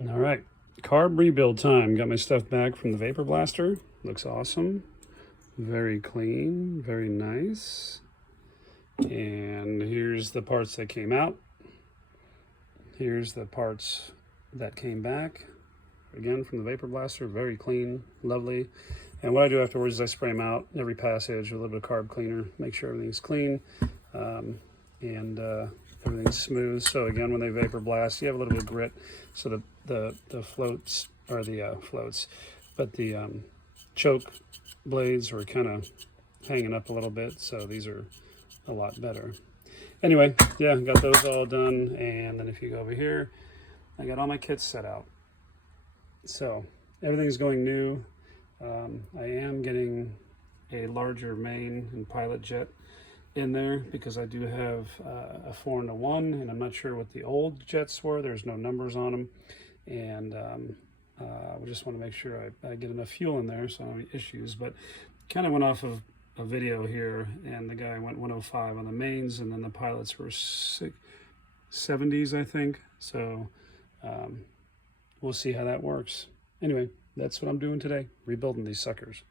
All right, carb rebuild time. Got my stuff back from the Vapor Blaster. Looks awesome. Very clean, very nice. And here's the parts that came out. Here's the parts that came back. Again, from the Vapor Blaster, very clean, lovely. And what I do afterwards is I spray them out every passage with a little bit of carb cleaner, make sure everything's clean and everything's smooth. So again, when they vapor blast, you have a little bit of grit. So the floats, or the floats, but the choke blades are kind of hanging up a little bit. So these are a lot better. Anyway, yeah, got those all done. And then if you go over here, I got all my kits set out. So everything's going new. I am getting a larger main and pilot jet in there because I do have a 4-1, and I'm not sure what the old jets were. There's no numbers on them, and we just want to make sure I get enough fuel in there so I don't have any issues. But kind of went off of a video here, and the guy went 105 on the mains, and then the pilots were 70s, I think. So we'll see how that works. Anyway, that's what I'm doing today, rebuilding these suckers.